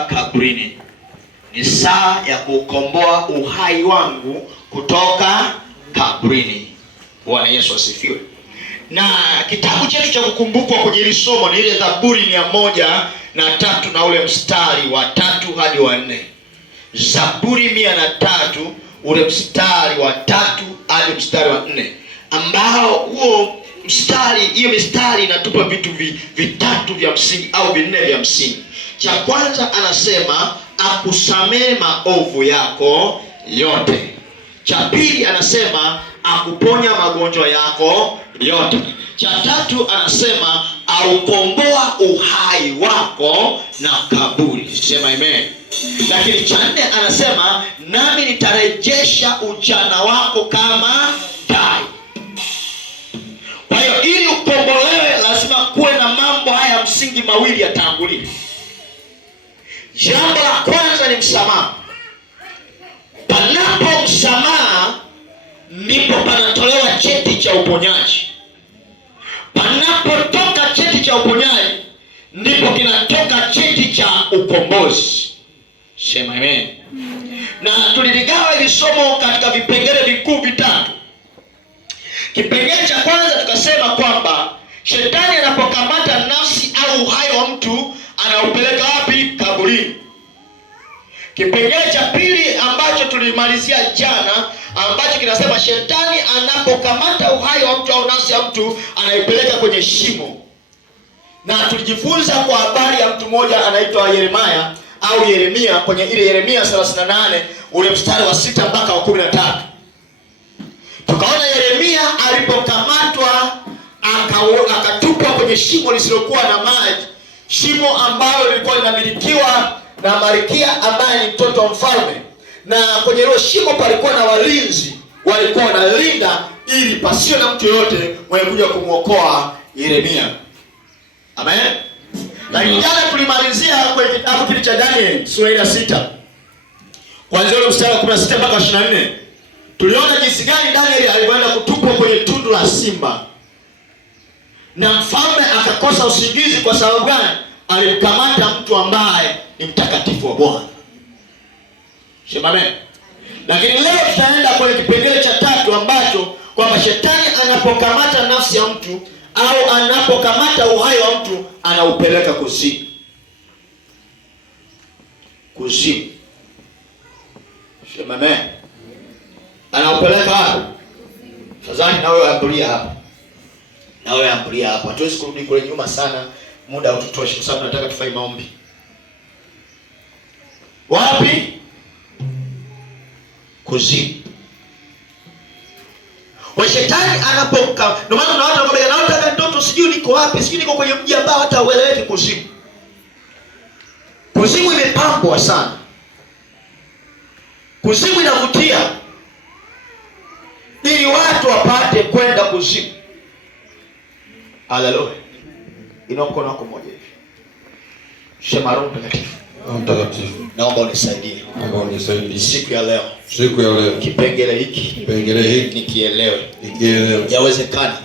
kutoka kaburini. Ni saa ya kukomboa uhai wangu kutoka kaburini. Bwana Yesu asifiwe. Na kitabu chetu cha kukumbukwa kwenye hili somo ni ile Zaburi 103 na ule mstari wa 3 hadi wa 4. Zaburi 103 ule mstari wa 3 hadi mstari wa 4, ambao huo mstari, hiyo mstari inatupa vitu vitatu vya msingi au vinne vya msingi. Cha kwanza anasema akusamehe maovu yako yote. Cha pili anasema akuponya magonjwa yako yote. Cha tatu anasema aukomboa uhai wako na kaburi. Sema amen. Lakini cha nne anasema nami nitarejesha ujana wako kama tai. Kwa hiyo ili ukombolewe lazima kuwe na mambo haya msingi mawili yatangulie. Jambo la kwanza ni msamaha. Panapo msamaha ndipo panatolewa cheti cha uponyaji. Panapotoka cheti cha uponyaji ndipo kinatoka cheti cha ukombozi. Sema amen. Na tuliligawa hili somo katika vipengele vikuu vitatu. Kipengele cha kwanza tukasema kwamba shetani anapokamata nafsi au uhai wa mtu anaupeleka wapi? Kaburini. Kipengele cha pili ambacho tulimalizia jana, ambacho kinasema shetani anapokamata uhai wa mtu au nafsi ya mtu anaipeleka kwenye shimo. Na tulijifunza kwa habari ya mtu mmoja anaitwa Yeremia au Yeremia, kwenye ile Yeremia 38 ule mstari wa 6 mpaka wa 13. Tukaona Yeremia alipokamatwa akatupwa kwenye shimo lisilokuwa na maji, shimo ambalo lilikuwa linamilikiwa na Malkia ambaye ni mtoto wa mfalme, na kwenye hilo shimo palikuwa na walinzi walikuwa wanalinda ili pasiwe na mtu yoyote mwenye kuja kumwokoa Yeremia. Amen. Lakini jana tulimalizia kwenye kitabu kile cha Daniel sura ya 6 kuanzia ule mstari wa 16 mpaka 24. Tuliona jinsi gani Daniel alipoenda kutupwa kwenye tundu la simba, na mfalme akakosa usingizi. Kwa sababu gani? Alimkamata mtu ambaye ni mtakatifu wa Bwana. Sema amen. Lakini leo tutaenda kwenye kipengele cha tatu, ambacho kwamba shetani anapokamata nafsi ya mtu au anapokamata uhai wa mtu anaupeleka kuzimu. Kuzimu. Sema amen. Anaupeleka hapo. Fadhali na wewe ambulia hapa. Na wewe ambulia hapa. Hatuwezi kurudi kule nyuma sana, muda haututoshi kwa sababu nataka tufanye maombi. Wapi? Kuzimu. Kwa shetani anapoka, ndio maana na watu wanakwambia naota ndoto sijui niko wapi, sijui niko kwenye mji ambao hata ueleweki. Kuzimu. Kuzimu imepambwa sana. Kuzimu inavutia ili watu wapate kwenda kuzimu. Haleluya. Ina mkono wako mmoja hivi. Sema Roho Mtakatifu. Roho Mtakatifu, naomba unisaidie. naomba unisaidie Siku ya leo. Siku ya leo. Kipengele hiki nikielewe. Yawezekana